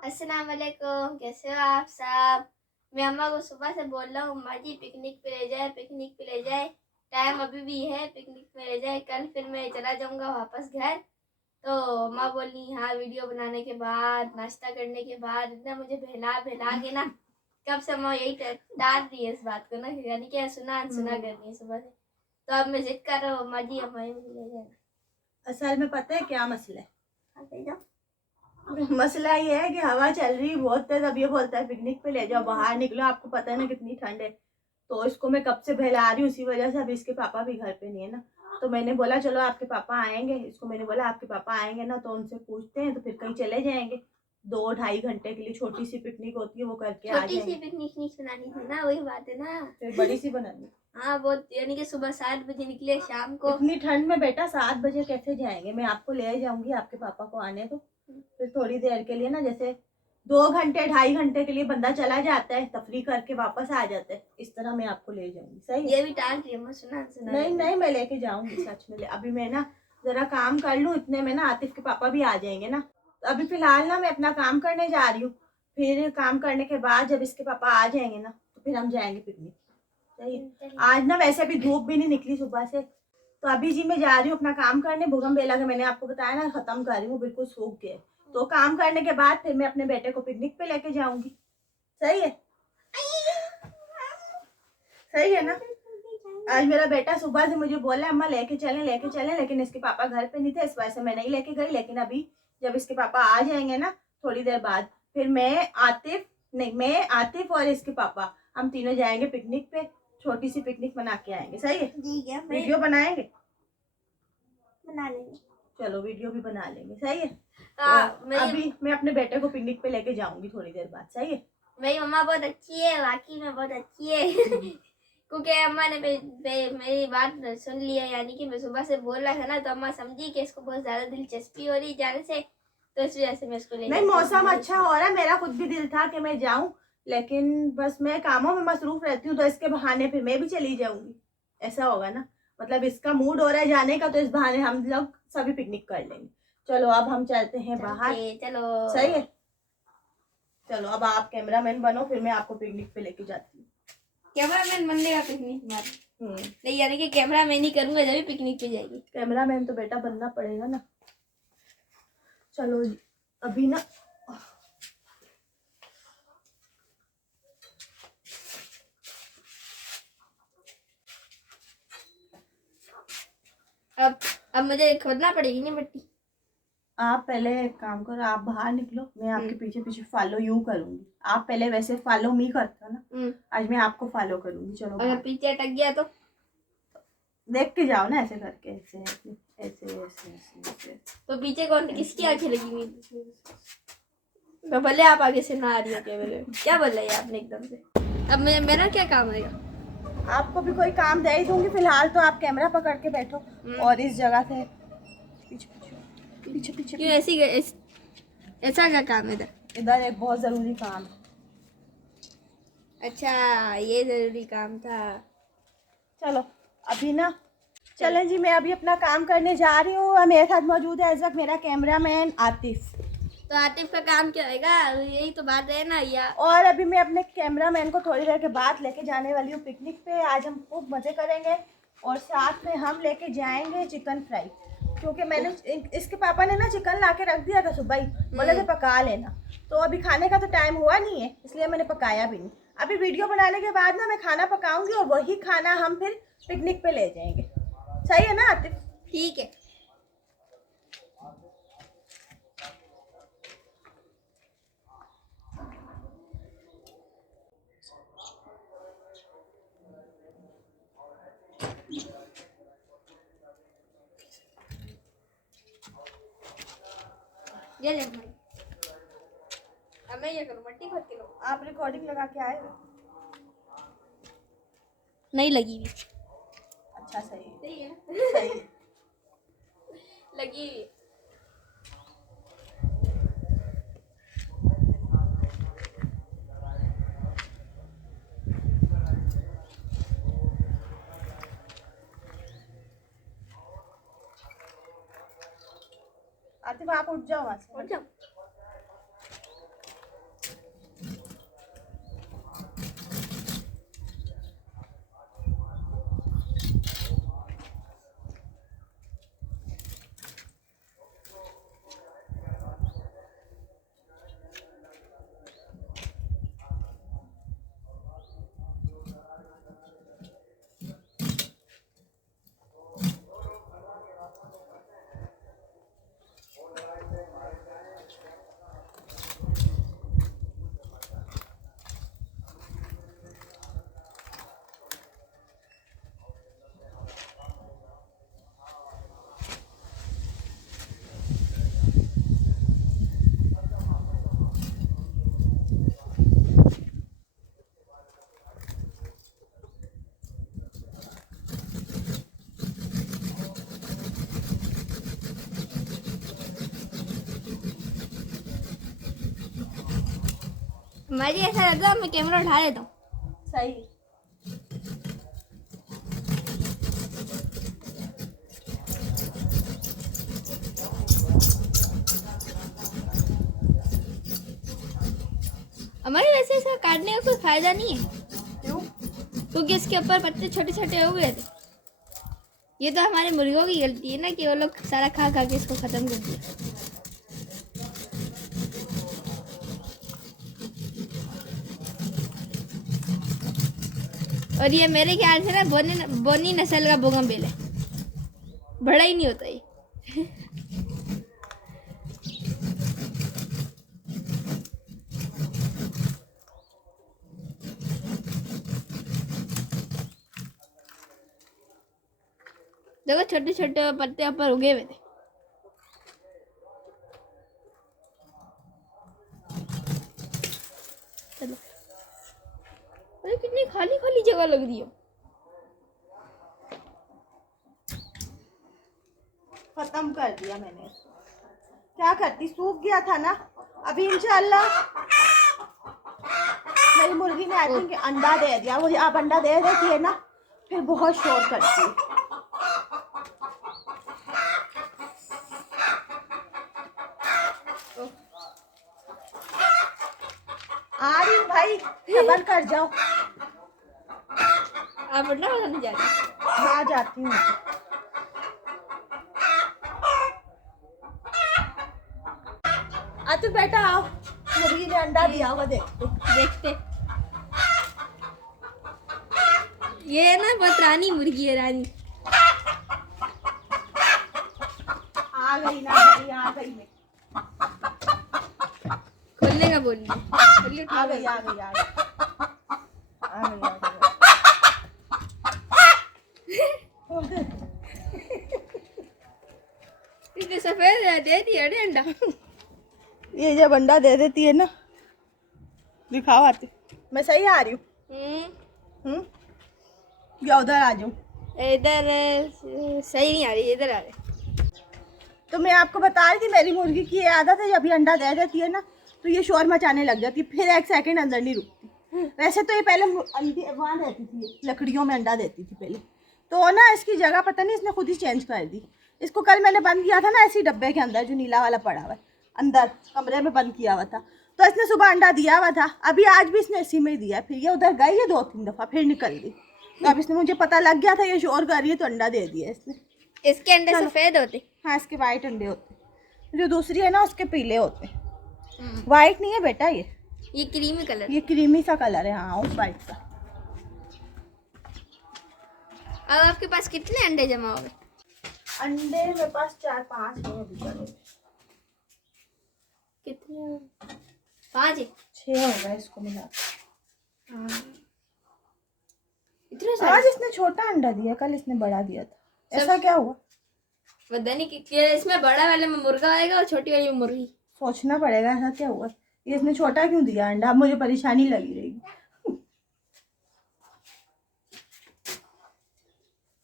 अस्सलाम वालेकुम, कैसे हो आप सब। मैं अम्मा को सुबह से बोल रहा हूँ अम्मा जी पिकनिक पे ले जाए, पिकनिक पे ले जाए। टाइम अभी भी है, पिकनिक पे ले जाए। कल फिर मैं चला जाऊंगा वापस घर। तो अम्मा बोली हाँ वीडियो बनाने के बाद, नाश्ता करने के बाद इतना मुझे बहला बहला के ना कब से अम्मा यही डाल रही है इस बात को ना, यानी कि सुना अनसुना कर रही है सुबह से। तो अब मैं जिद कर रहा हूँ अम्मा जी अम्मा मुझे ले जाना। असल में पता है क्या मसला है? हाँ, मसला ये है कि हवा चल रही बहुत तेज। अब ये बोलता है पिकनिक पे ले जाओ, बाहर निकलो। आपको पता है ना कितनी ठंड है। तो इसको मैं कब से बहला रही हूँ, उसी वजह से। अभी इसके पापा भी घर पे नहीं है ना, तो मैंने बोला चलो आपके पापा आएंगे। इसको मैंने बोला आपके पापा आएंगे ना तो उनसे पूछते हैं, तो फिर कहीं चले जाएंगे। 2-2.5 घंटे के लिए छोटी सी पिकनिक होती है, वो करके आ जाएंगे। छोटी सी पिकनिक नहीं सुनानी थी ना, वही बात है ना। फिर बड़ी सी बनानी। हाँ बहुत, यानी कि सुबह 7 बजे निकले, शाम को इतनी ठंड में बेटा 7 बजे कैसे जाएंगे? मैं आपको ले जाऊंगी, आपके पापा को आने दो। फिर थोड़ी देर के लिए ना, जैसे 2-2.5 घंटे के लिए बंदा चला जाता है, तफरी करके वापस आ जाता है। इस तरह मैं आपको ले जाऊंगी। सही है? ये भी टाल रही है, सुना सुना नहीं नहीं, मैं लेके जाऊंगी सच में। अभी मैं ना जरा काम कर लूँ, इतने में ना आतिफ के पापा भी आ जाएंगे ना। तो अभी फिलहाल ना मैं अपना काम करने जा रही हूँ। फिर काम करने के बाद जब इसके पापा आ जाएंगे ना, तो फिर हम जाएंगे पिकनिक। सही है? आज ना वैसे भी धूप भी नहीं निकली सुबह से, तो अभी जी मैं जा रही हूँ अपना काम करने। भुगम बेला का मैंने आपको बताया ना, खत्म कर रही हूँ, बिल्कुल सूख गए। तो काम करने के बाद फिर मैं अपने बेटे को पिकनिक पे लेके जाऊंगी। सही है? सही है ना? आज मेरा बेटा सुबह से मुझे बोला अम्मा लेके चलें, लेकिन इसके पापा घर पे नहीं थे, इस वजह से मैं नहीं लेके गई। लेकिन अभी जब इसके पापा आ जाएंगे ना थोड़ी देर बाद, फिर मैं आतिफ और इसके पापा, हम तीनों जाएंगे पिकनिक पे। छोटी सी पिकनिक बना के आएंगे। सही है? ठीक है, वीडियो बनाएंगे, बना लेंगे। चलो वीडियो भी बना लेंगे। सही है? तो अभी मैं अपने बेटे को पिकनिक पे लेके जाऊंगी थोड़ी देर बाद। सही है? मेरी मम्मा बहुत अच्छी है, वाकई में बहुत अच्छी है। क्योंकि अम्मा ने मेरी बात सुन ली है, यानी कि मैं सुबह से बोल रहा था ना, तो अम्मा समझी कि इसको बहुत ज्यादा दिलचस्पी हो रही जाने से, तो इस वजह से मैं इसको ले नहीं, मौसम अच्छा हो रहा है, मेरा खुद भी दिल था कि मैं जाऊं, लेकिन बस मैं कामों में मसरूफ रहती हूँ, तो इसके बहाने फिर मैं भी चली जाऊंगी। ऐसा होगा ना, मतलब इसका मूड हो रहा है जाने का, तो इस बहाने हम लोग सभी पिकनिक कर लेंगे। चलो अब हम चलते हैं बाहर। चलो। सही है? चलो अब आप कैमरामैन बनो, फिर मैं आपको पिकनिक पे लेके जाती हूँ। कैमरामैन बनने का पिकनिक नहीं, यानी कि कैमरा मैन ही करूंगा जब भी पिकनिक पे जाएगी। कैमरामैन तो बेटा बनना पड़ेगा ना। चलो जी, अभी ना अब मुझे खोदना पड़ेगी ना मिट्टी। आप पहले एक काम करो, आप बाहर निकलो, मैं आपके पीछे पीछे फॉलो यू करूंगी। आप पहले वैसे फॉलो मी करते हो ना, आज मैं आपको फॉलो करूंगी। चलो अगर पीछे अटक गया तो देख के जाओ ना, ऐसे करके, ऐसे ऐसे ऐसे ऐसे ऐसे ऐसे। तो पीछे कौन, किसकी आंखें लगी हुई? तो भले आप आगे से ना आ रही हो कैमरे में। क्या बोल रही है आपने एकदम से? अब मेरा क्या काम रहेगा? आपको भी कोई काम दे ही दूंगी। फिलहाल तो आप कैमरा पकड़ के बैठो और इस जगह से पीछे पीछे पीछे पीछे। क्यों ऐसा क्या काम है इधर? इधर एक बहुत जरूरी काम है। अच्छा, ये जरूरी काम था। चलो अभी ना चलें जी, मैं अभी अपना काम करने जा रही हूँ और मेरे साथ मौजूद है इस वक्त मेरा कैमरामैन आतिफ। तो आतिफ का काम क्या होगा, यही तो बात है ना। या और अभी मैं अपने कैमरामैन को थोड़ी देर के बाद लेके जाने वाली हूँ पिकनिक पे। आज हम खूब मज़े करेंगे और साथ में हम लेके जाएंगे चिकन फ्राई, क्योंकि मैंने इसके पापा ने ना चिकन ला के रख दिया था सुबह ही, बोले थे पका लेना। तो अभी खाने का तो टाइम हुआ नहीं है, इसलिए मैंने पकाया भी नहीं। अभी वीडियो बनाने के बाद ना मैं खाना पकाऊंगी और वही खाना हम फिर पिकनिक पे ले जाएंगे। सही है ना आतिफ? ठीक है। ये ले भाई, अब मैं ये करूँ, मट्टी खोद के लो। आप रिकॉर्डिंग लगा के आए हो? नहीं लगी हुई। अच्छा सही है। सही है। सही है। लगी हुई। आतिफ आप उठ जाओ वहाँ से। उठ जाओ। मुझे ऐसा लगता है मैं कैमरा उठा लेता हूँ। सही। हमारे वैसे इसका काटने का कोई फायदा नहीं है क्यों? क्योंकि इसके ऊपर पत्ते छोटे छोटे हो गए थे। ये तो हमारे मुर्गियों की गलती है ना कि वो लोग सारा खा खा के इसको खत्म कर दिया। और ये मेरे ख्याल से ना बोनी नस्ल का बोगनवेल है, बड़ा ही नहीं होता ये। देखो छोटे छोटे पत्ते ऊपर उगे हुए थे। चलो, अरे कितनी खाली खाली जगह लग रही है। खत्म कर दिया मैंने इसको। क्या करती, सूख गया था ना। अभी इंशाल्लाह मेरी मुर्गी ने आई थिंक अंडा दे दिया। वो आप अंडा दे देती है ना, फिर बहुत शोर करती है। आ रही हूँ भाई, खबर कर जाओ। आप अंडा बनाने जा रहे हैं? हाँ जाती हूँ। तो बेटा आओ, मुर्गी ने अंडा दिया होगा, देखते। ये ना बहुत रानी मुर्गी है, रानी। आ गई ना भाई, आ गई मैं। खोलने का बोलिए। आ गई। इसने सफेद दे दिया अंडा। ये जब अंडा दे देती है ना, दिखाओ आती। मैं सही आ रही हूँ? या उधर आ जाऊँ? इधर सही नहीं आ रही, इधर आ रही। तो मैं आपको बता रही थी मेरी मुर्गी की ये आदत है, जब ये अंडा दे देती है ना तो ये शोर मचाने लग जाती है, फिर एक सेकंड अंदर नहीं रुकती। वैसे तो ये पहले वहाँ रहती थी, लकड़ियों में अंडा देती थी पहले। तो ना इसकी जगह पता नहीं इसने खुद ही चेंज कर दी। इसको कल मैंने बंद किया था ना ऐसी डब्बे के अंदर, जो नीला वाला पड़ा हुआ है, अंदर कमरे में बंद किया हुआ था। तो इसने सुबह अंडा दिया हुआ था, अभी आज भी इसने इसी में दिया। फिर ये उधर गई है 2-3 दफ़ा, फिर निकल गई। तो अब इसने, मुझे पता लग गया था ये शोर कर रही है, तो अंडा दे दिया इसने। इसके अंडे सफेद होते? हाँ, इसके वाइट अंडे होते, जो दूसरी है ना उसके पीले होते। वाइट नहीं है बेटा, ये क्रीमी कलर, ये क्रीमी सा कलर है। हाँ, ऑफ वाइट सा। अब आपके पास कितने अंडे जमा हो गए? अंडे मेरे पास 4-5 हैं अभी तक। कितने? 5 है? 6 हो गए इसको मिला। इतने आज सारे? इसने छोटा अंडा दिया, कल इसने बड़ा दिया था। ऐसा क्या हुआ? पता नहीं कि इसमें बड़ा वाले में मुर्गा आएगा और छोटी वाली में मुर्गी। सोचना पड़ेगा ऐसा क्या हुआ, ये इसने छोटा क्यों दिया अंडा। अब मुझे परेशानी लगी रहेगी।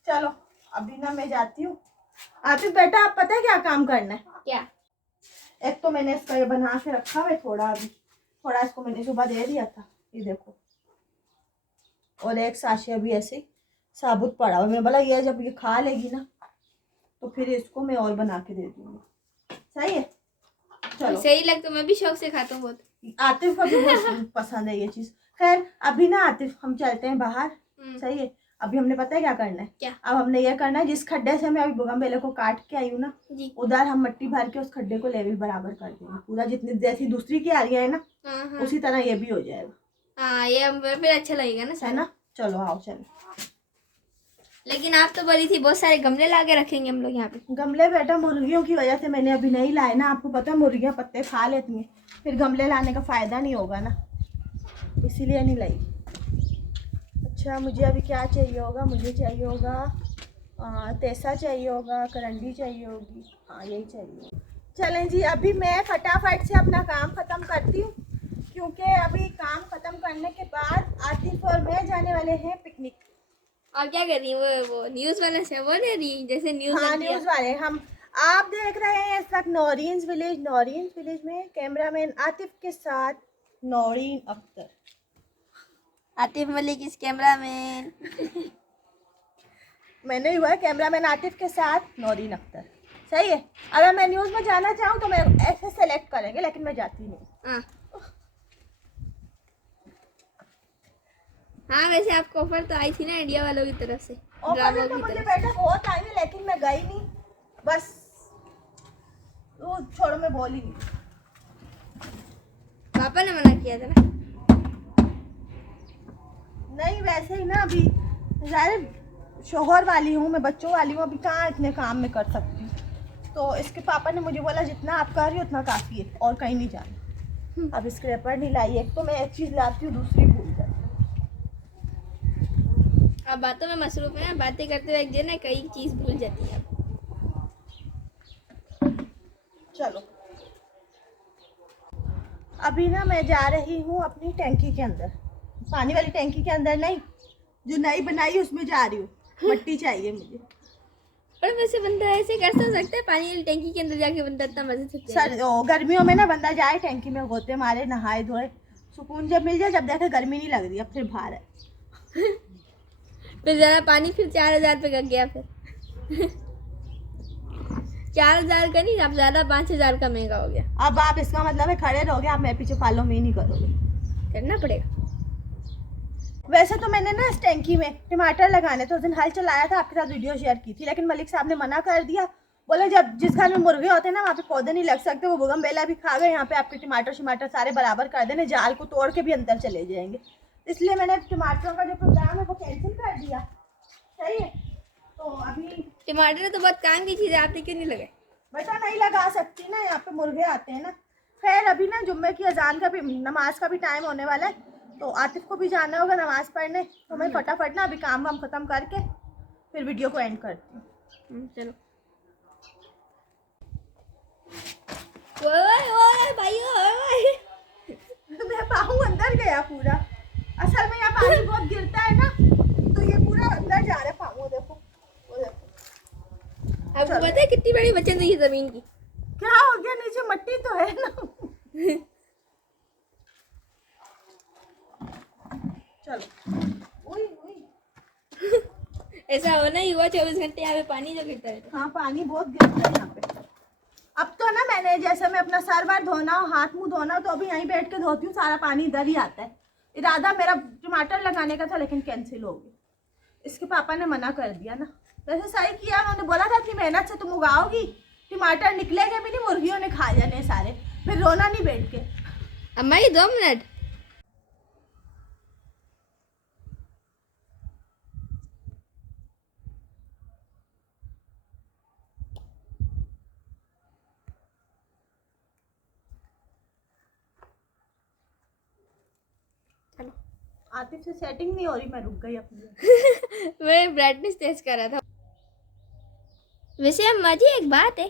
चलो अभी ना मैं जाती हूँ। आतिफ बेटा, आप पता है क्या काम करना है? क्या? एक तो मैंने इसका ये बना के रखा है थोड़ा, अभी थोड़ा इसको मैंने सुबह दे दिया था, ये देखो। और एक साशे अभी ऐसे साबुत पड़ा हुआ। मैं बोला ये जब ये खा लेगी ना तो फिर इसको मैं और बना के दे दूंगी। सही है? चलो, सही लगता, मैं भी शौक से खाता हूँ बहुत। आतिफ को भी बहुत पसंद है ये चीज। खैर अभी ना आतिफ हम चलते हैं बाहर। सही है? अभी हमने पता है क्या करना है? क्या? अब हमने ये करना है, जिस खड्डे से मैं अभी बोगनवेले को काट के आई हूँ ना, उधर हम मिट्टी भर के उस खड्डे को लेवल बराबर कर देंगे पूरा। जितनी जैसी दूसरी की आ रही है ना, उसी तरह ये भी हो जाएगा। हाँ, ये फिर अच्छा लगेगा ना, है ना? चलो आओ चलो। लेकिन आप तो बोली थी बहुत सारे गमले ला के रखेंगे हम लोग यहाँ पे। गमले बेटा मुर्गियों की वजह से मैंने अभी नहीं लाए ना। आपको पता है मुर्गियाँ पत्ते खा लेती हैं, फिर गमले लाने का फायदा नहीं होगा ना, इसीलिए नहीं लाई। अच्छा, मुझे अभी क्या चाहिए होगा? मुझे चाहिए होगा तेसा चाहिए होगा, करंडी चाहिए होगी। हाँ, यही चाहिए। चलें जी, अभी मैं फटाफट से अपना काम ख़त्म करती हूँ, क्योंकि अभी काम ख़त्म करने के बाद आतिफ और मैं जाने वाले हैं पिकनिक। आप क्या कर रही हैं? वो न्यूज़ वाले से वो ले रही हैं, जैसे न्यूज़। हाँ, न्यूज़ वाले। हम आप देख रहे हैं इस वक्त नौरीन्स विलेज। नौरीन्स विलेज में कैमरामैन आतिफ के साथ नौरीन अख्तर। आतिफ मलिक इस कैमरा मैन। मैंने हुआ है कैमरामैन आतिफ के साथ नौरीन अख्तर। सही है। अगर मैं न्यूज़ में जाना चाहूँ तो मैं ऐसे सेलेक्ट करेंगे, लेकिन मैं जाती नहीं। हाँ हाँ, वैसे आपको ऑफर तो आई थी ना इंडिया वालों की तरफ से, ऑफर ड्रामो तो की मुझे तरफ बेटा बहुत आई है, लेकिन मैं गई नहीं। बस वो छोड़ो, मैं बोली नहीं। से। पापा ने मना किया था ना। नहीं, वैसे ही ना, अभी ज़ाहिर शोहर वाली हूँ मैं, बच्चों वाली हूँ, अभी कहाँ इतने काम में कर सकती हूँ। तो इसके पापा ने मुझे बोला जितना आप कर रही हो उतना काफ़ी है, और कहीं नहीं जाना। अब स्क्रैपर नहीं लाई, एक तो मैं एक चीज़ लाती हूँ, दूसरी भूल जाती हूँ। अब बातों में मसरूफ है, बातें करते हुए एक दिन ना कई चीज भूल जाती है। चलो, अभी ना मैं जा रही हूँ अपनी टैंकी के अंदर, पानी वाली टैंकी के अंदर नहीं, जो नई बनाई उसमें जा रही हूँ। मट्टी चाहिए मुझे। और वैसे बंदा ऐसे कर तो सकता है, पानी वाली टैंकी के अंदर जाके बंदा इतना मजे से सर गर्मियों में ना बंदा जाए टैंकी में, गोते मारे, नहाए धोए, सुकून जब मिल जाए, जब देखे गर्मी नहीं लग रही, अब फिर बाहर है। फिर जरा पानी फिर 4,000 पे लग गया फिर। 4,000 का नहीं, अब ज्यादा 5,000 का महंगा हो गया। अब आप इसका मतलब है खड़े रहोगे, आप मेरे पीछे फॉलो में ही नहीं करोगे। करना पड़ेगा। वैसे तो मैंने ना इस टैंकी में टमाटर लगाने तो उस दिन हल चलाया था, आपके साथ वीडियो शेयर की थी, लेकिन मलिक साहब ने मना कर दिया। बोले जब जिस घर में मुर्गे होते हैं ना वहाँ पे पौधे नहीं लग सकते, वो बोगनवेलिया भी खा गए, यहाँ पे आपके टमाटर सारे बराबर कर देने, जाल को तोड़ के भी अंदर चले जाएंगे। इसलिए मैंने टमाटरों का जो प्रोग्राम है वो कैंसिल कर दिया। सही है। तो अभी टमाटर तो बहुत काम की चीज है, आपने क्यों नहीं लगाए? बेटा नहीं लगा सकती ना, यहाँ पे मुर्गे आते हैं ना। खैर अभी ना जुम्मे की अजान का भी, नमाज का भी टाइम होने वाला है, तो आतिफ को भी जाना होगा नमाज पढ़ने, तो मैं फटाफट ना अभी काम वाम खत्म करके फिर वीडियो को एंड करती हूँ। चलो। ओए भाई, ओए। मेरा पाँव अंदर गया पूरा। असल में यहाँ पानी बहुत गिरता है ना, तो ये पूरा अंदर जा रहा है पाँव। वो देखो, वो देखो। आपको पता है कितनी बड़ी बचत हुई है जमीन की? क्या हो गया, नीचे मट्टी तो है ना। चलो। उई उई। ऐसा होना ही हुआ, 24 घंटे यहाँ पे पानी जो गिरता है। हाँ, पानी बहुत गिरता है यहाँ पे। अब तो ना मैंने, जैसे मैं अपना सर वर धोना हो, हाथ मुंह धोना हो, तो अभी यहीं बैठ के धोती हूँ, सारा पानी इधर ही आता है। इरादा मेरा टमाटर लगाने का था, लेकिन कैंसिल हो गया। इसके पापा ने मना कर दिया ना। वैसे सही किया, उन्होंने बोला था कि मेहनत से तुम उगाओगी, टमाटर निकलेंगे भी नहीं, मुर्गियों ने खा जाने सारे, फिर रोना नहीं बैठ के। अम्मा ये 2 मिनट। चलो। आतिफ से सेटिंग नहीं हो रही, मैं रुक गई अपनी। मैं ब्राइटनेस तेज कर रहा था। वैसे अम्मा जी एक बात है,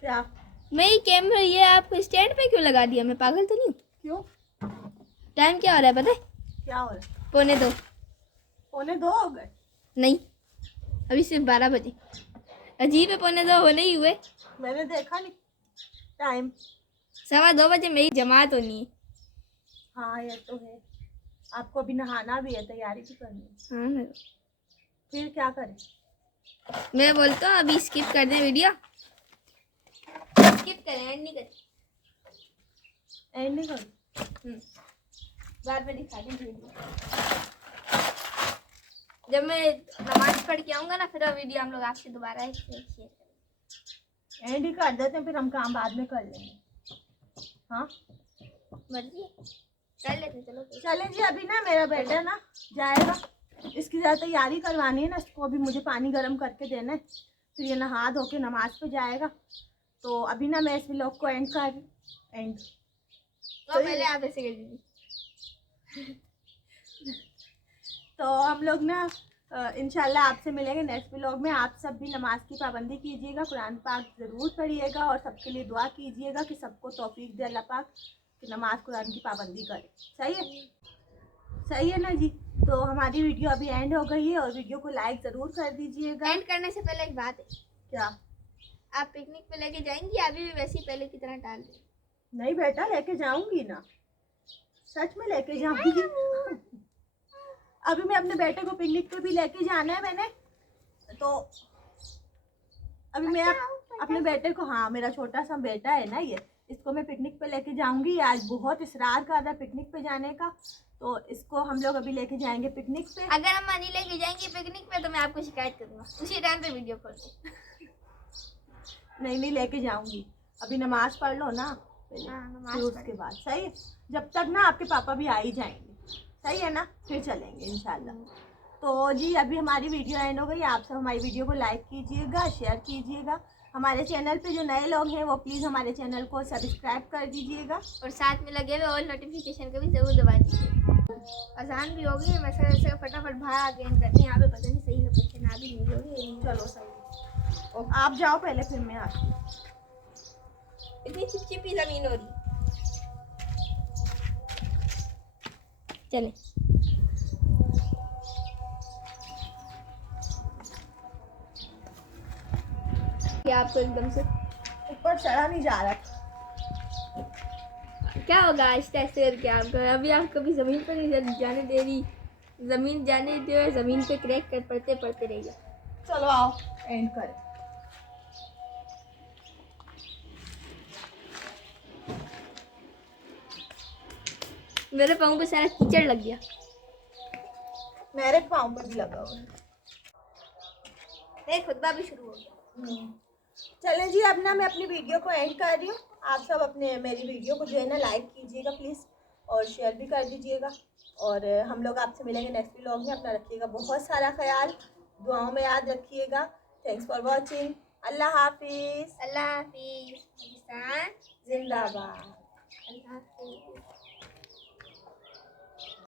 क्या? मैं ये कैमरा ये आपको स्टैंड पे क्यों लगा दिया? मैं पागल तो नहीं हूँ? क्यों? टाइम क्या हो रहा है पता है? क्या हो रहा है? 1:45। 1:45 हो गए? नहीं, अभी सिर्फ 12 बजे। अजीब है, 1:45 होने ही हुए। मैंने देखा नहीं टाइम। 2:15 बजे मेरी जमात होनी है। हाँ ये तो है। आपको अभी नहाना भी है, तैयारी भी करनी है। हाँ ना। फिर क्या करें? मैं बोलता हूँ अभी स्किप कर दें वीडियो। स्किप करें, एंड नहीं करें। एंड नहीं करूँ? बाद में दिखा देंगे वीडियो। जब मैं नमाज पढ़ के आऊँगा ना, फिर वीडियो हम लोग आपसे दोबारा शेयर करेंगे। एंड ही कर देते हैं, फिर हम काम बाद में कर लेंगे। हाँ मर्जी है, कर लेते हैं। चलो चलें जी। अभी ना मेरा बेटा ना जाएगा, इसकी ज़्यादा तैयारी करवानी है ना, इसको अभी मुझे पानी गर्म करके देना है, फिर ये नहा धो के नमाज पे जाएगा। तो अभी ना मैं इस व्लॉग को एंड तो पहले आप ऐसे कर दीजिए। तो हम लोग ना इंशाल्लाह आपसे मिलेंगे नेक्स्ट व्लॉग में। आप सब भी नमाज की पाबंदी कीजिएगा, कुरान पाक ज़रूर पढ़िएगा, और सबके लिए दुआ कीजिएगा कि सबको तौफीक दे अल्लाह पाक कि नमाज कुरान की पाबंदी करे। सही है? सही है ना जी? तो हमारी वीडियो अभी एंड हो गई है, और वीडियो को लाइक ज़रूर कर दीजिएगा। एंड करने से पहले एक बात है। क्या? आप पिकनिक पे लेके जाएंगी, अभी भी वैसी पहले की तरह टाल दें? नहीं बेटा, लेके जाऊंगी ना। सच में लेके जाऊंगी। अभी मैं अपने बेटे को पिकनिक पे भी लेके जाना है मैंने, तो अभी मैं अपने बेटे को, हाँ मेरा छोटा सा बेटा है ना ये, इसको मैं पिकनिक पे लेके जाऊंगी। आज बहुत इसरार कर रहा है पिकनिक पे जाने का, तो इसको हम लोग अभी लेके जाएंगे पिकनिक पे। अगर हम नहीं लेके जाएंगे पिकनिक पे तो मैं आपको शिकायत करूंगा उसी टाइम पे वीडियो खोल के। नहीं लेके जाऊंगी। अभी नमाज पढ़ लो ना पहले, हाँ, नमाज फिर उसके बाद सही है। जब तक ना आपके पापा भी आ ही जाएंगे, सही है ना, फिर चलेंगे इंशाल्लाह। तो जी अभी हमारी वीडियो एंड हो गई। आप सब हमारी वीडियो को लाइक कीजिएगा, शेयर कीजिएगा। हमारे चैनल पे जो नए लोग हैं वो प्लीज़ हमारे चैनल को सब्सक्राइब कर दीजिएगा, और साथ में लगे हुए ऑल नोटिफिकेशन को भी जरूर दबा दीजिए। अजान भी होगी, मैं ऐसे फटाफट बाहर आके एंड करते हैं। यहाँ पे पता नहीं सही लोकेशन आ भी नहीं होगी। चलो सही, आप जाओ पहले फिर मैं आती हूँ। इतनी चिपचिपी जमीन हो रही। चले क्या आपको एकदम से ऊपर चढ़ा नहीं जा रहा। क्या होगा आहिस्ता ऐसे करके आपका? अभी आप कभी जमीन पर नहीं जाने दे रही, जमीन जाने दे, जमीन पे क्रैक कर पड़ते पड़ते रहिए। चलो आओ एंड करें। मेरे पाँव पे सारा कीचड़ लग गया। मेरे पाँव पर भी लगा हुआ है। एक खुतबा भी शुरू हो गया। चलें जी, अब ना मैं अपनी वीडियो को एंड कर रही हूँ। आप सब अपने मेरी वीडियो को जो है ना लाइक कीजिएगा प्लीज़, और शेयर भी कर दीजिएगा। और हम लोग आपसे मिलेंगे नेक्स्ट व्लॉग में। अपना रखिएगा बहुत सारा ख्याल, दुआओं में याद रखिएगा। Thanks for watching. अल्लाह हाफिज़। अल्लाह हाफिज़। पाकिस्तान जिंदाबाद। अल्लाह हाफिज़।